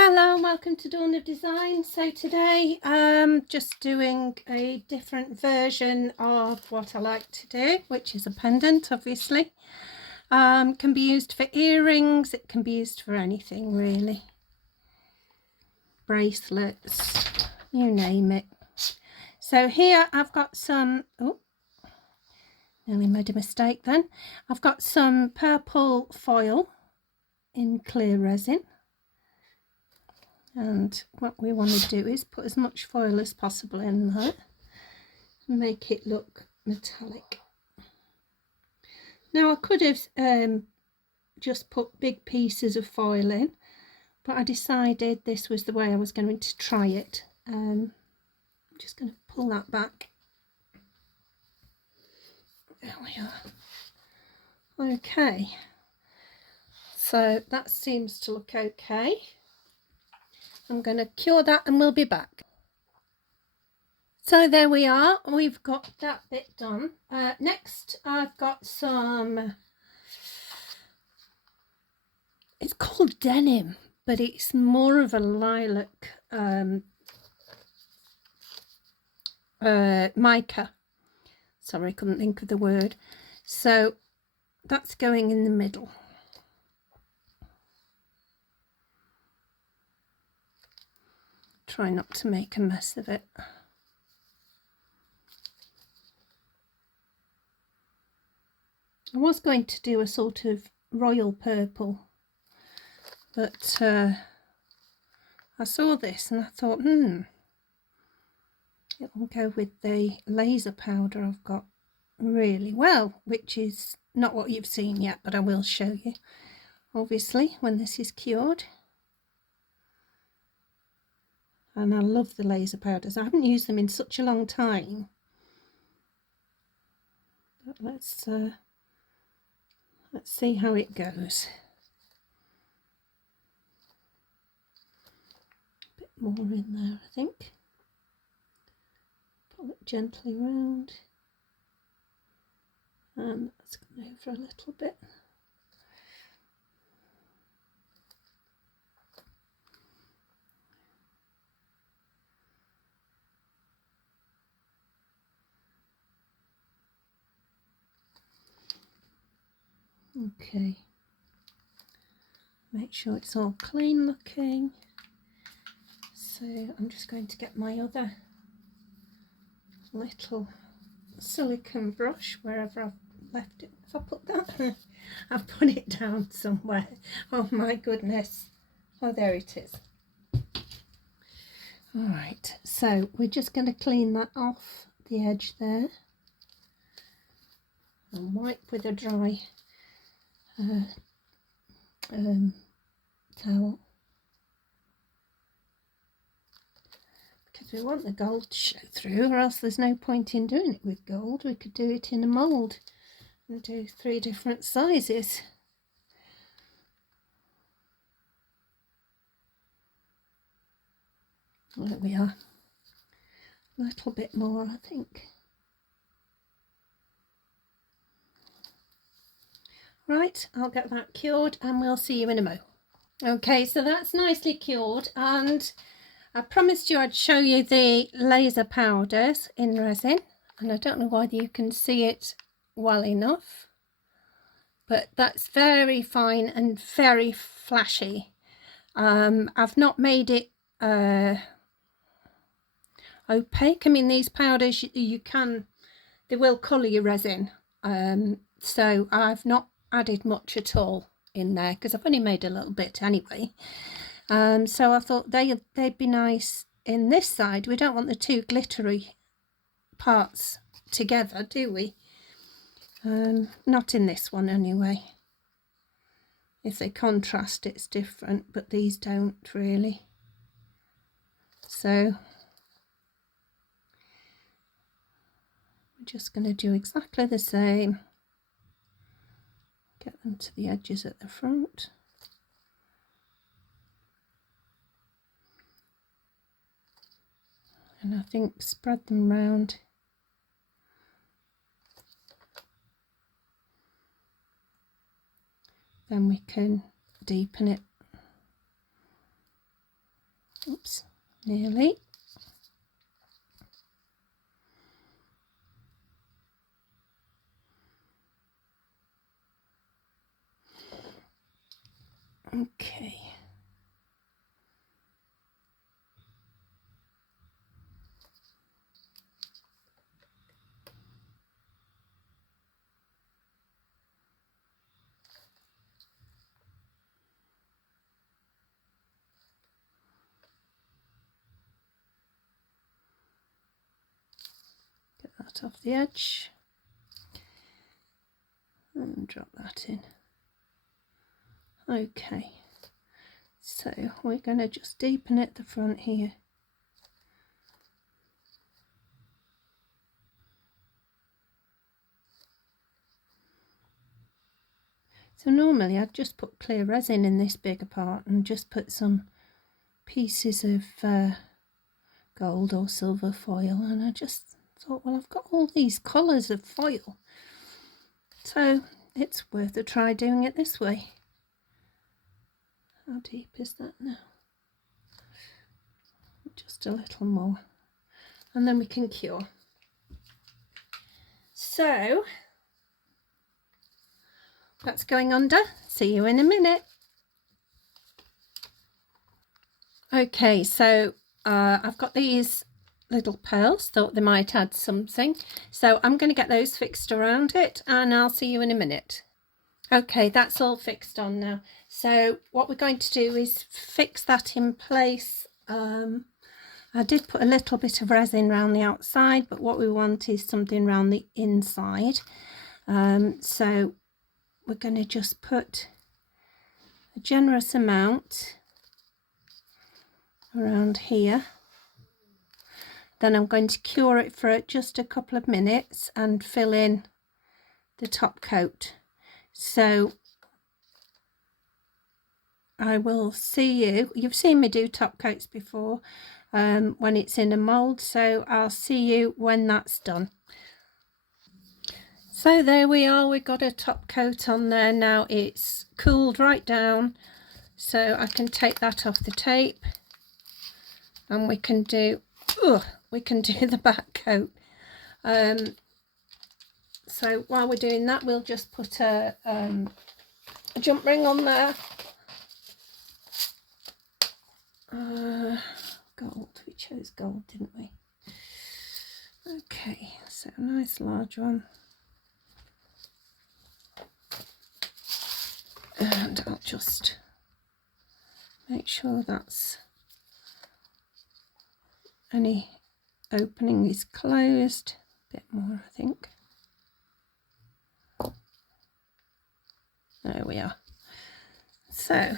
Hello and welcome to Dawn of Design. So today just doing a different version of what I like to do, which is a pendant, obviously. Can be used for earrings, it can be used for anything really. Bracelets, you name it. So here I've got some, oh, nearly made a mistake then. I've got some purple foil in clear resin. And what we want to do is put as much foil as possible in there and make it look metallic. Now I could have just put big pieces of foil in, but I decided this was the way I was going to try it. I'm just going to pull that back. There we are. Okay, so that seems to look okay. I'm going to cure that and we'll be back. So there we are, we've got that bit done. Next I've got some, it's called denim, but it's more of a lilac mica. Sorry, I couldn't think of the word. So that's going in the middle. Try not to make a mess of it. I was going to do a sort of royal purple, but I saw this and I thought, it'll go with the laser powder I've got really well, which is not what you've seen yet, but I will show you, obviously, when this is cured. And I love the laser powders. I haven't used them in such a long time. But let's see how it goes. A bit more in there, I think. Pull it gently round. And that's gone over a little bit. Okay, make sure it's all clean looking. So I'm just going to get my other little silicone brush wherever I've left it. If I put that, I've put it down somewhere. Oh my goodness. Oh, there it is. All right, so we're just going to clean that off the edge there and wipe with a dry towel, because we want the gold to show through, or else there's no point in doing it with gold. We could do it in a mould and do 3 different sizes. There we are. A little bit more, I think. Right, I'll get that cured and we'll see you in a mo. Okay, so that's nicely cured, and I promised you I'd show you the laser powders in resin, and I don't know whether you can see it well enough, but that's very fine and very flashy. I've not made it opaque. I mean, these powders they will colour your resin, so I've not added much at all in there because I've only made a little bit anyway. So I thought they'd be nice in this side. We don't want the 2 glittery parts together, do we? Not in this one anyway. If they contrast, it's different, but these don't really. So we're just going to do exactly the same. Get them to the edges at the front. And I think spread them round. Then we can deepen it. Oops, nearly. Okay. Get that off the edge and drop that in. Okay, so we're going to just deepen at the front here. So normally I'd just put clear resin in this bigger part and just put some pieces of gold or silver foil, and I just thought, well, I've got all these colours of foil, so it's worth a try doing it this way. How deep is that now? Just a little more, and then we can cure. So that's going under. See you in a minute. Okay, so I've got these little pearls, thought they might add something, so I'm going to get those fixed around it, and I'll see you in a minute. Okay, that's all fixed on now. So what we're going to do is fix that in place. I did put a little bit of resin around the outside, but what we want is something around the inside. So we're going to just put a generous amount around here. Then I'm going to cure it for just a couple of minutes and fill in the top coat. So I will see you. You've seen me do top coats before when it's in a mould, so I'll see you when that's done. So there we are, we've got a top coat on there now. It's cooled right down, so I can take that off the tape, and we can do the back coat. So while we're doing that, we'll just put a jump ring on there. Gold, we chose gold, didn't we? Okay, so a nice large one, and I'll just make sure that's any opening is closed. A bit more, I think. There we are. So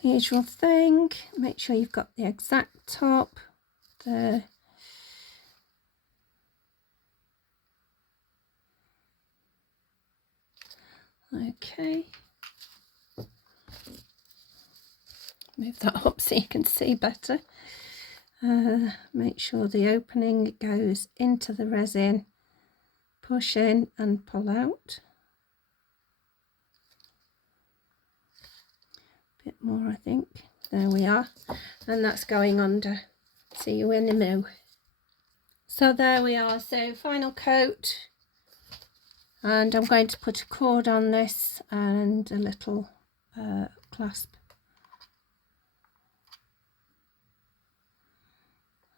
the usual thing, make sure you've got the exact top there. Okay, move that up so you can see better. Make sure the opening goes into the resin, push in and pull out. A bit more, I think. There we are, and that's going under. See you in a minute. So there we are, so final coat, and I'm going to put a cord on this and a little clasp.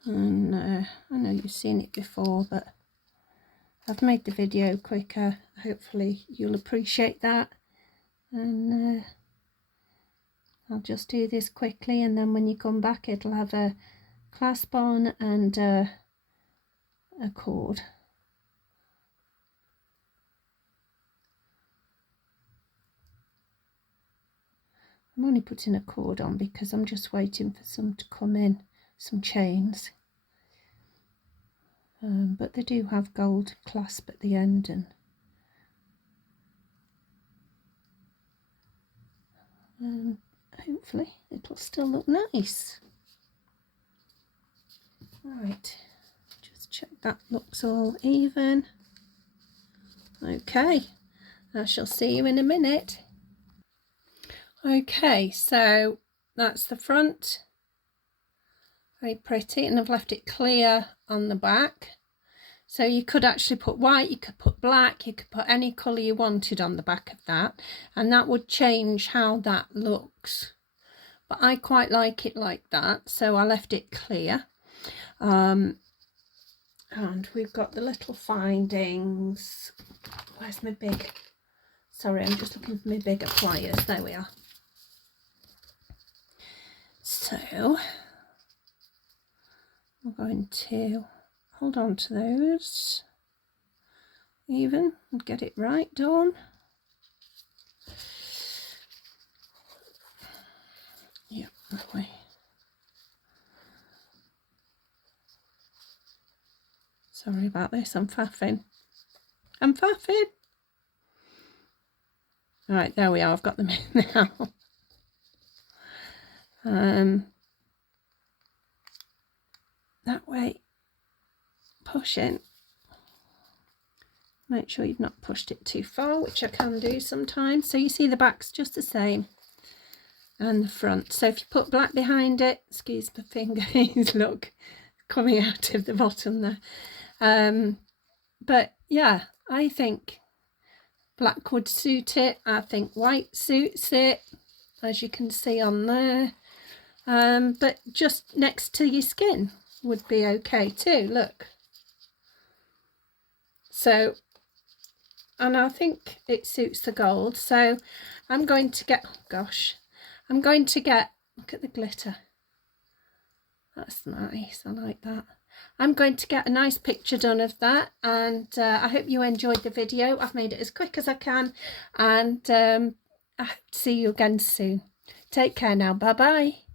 And I know you've seen it before, but I've made the video quicker. Hopefully you'll appreciate that. And I'll just do this quickly, and then when you come back it'll have a clasp on and a cord. I'm only putting a cord on because I'm just waiting for some to come in, some chains. But they do have gold clasp at the end, and hopefully it'll still look nice. Right, just check that looks all even. Okay, I shall see you in a minute. Okay, so that's the front. Very pretty, and I've left it clear on the back. So you could actually put white, you could put black, you could put any colour you wanted on the back of that, and that would change how that looks. But I quite like it like that, so I left it clear. And we've got the little findings. Where's my big... Sorry, I'm just looking for my bigger pliers. There we are. So I'm going to hold on to those even and get it right, Dawn. Yeah, that way. Sorry about this, I'm faffing. Right, there we are, I've got them in now. That way, push in. Make sure you've not pushed it too far, which I can do sometimes. So you see the back's just the same, and the front. So if you put black behind it, excuse my fingers, look, coming out of the bottom there. But yeah, I think black would suit it. I think white suits it, as you can see on there. But just next to your skin would be okay too, look. So, and I think it suits the gold. So I'm going to get, oh gosh, I'm going to get, look at the glitter. That's nice, I like that. I'm going to get a nice picture done of that, and I hope you enjoyed the video. I've made it as quick as I can, and I hope to see you again soon. Take care now, bye bye.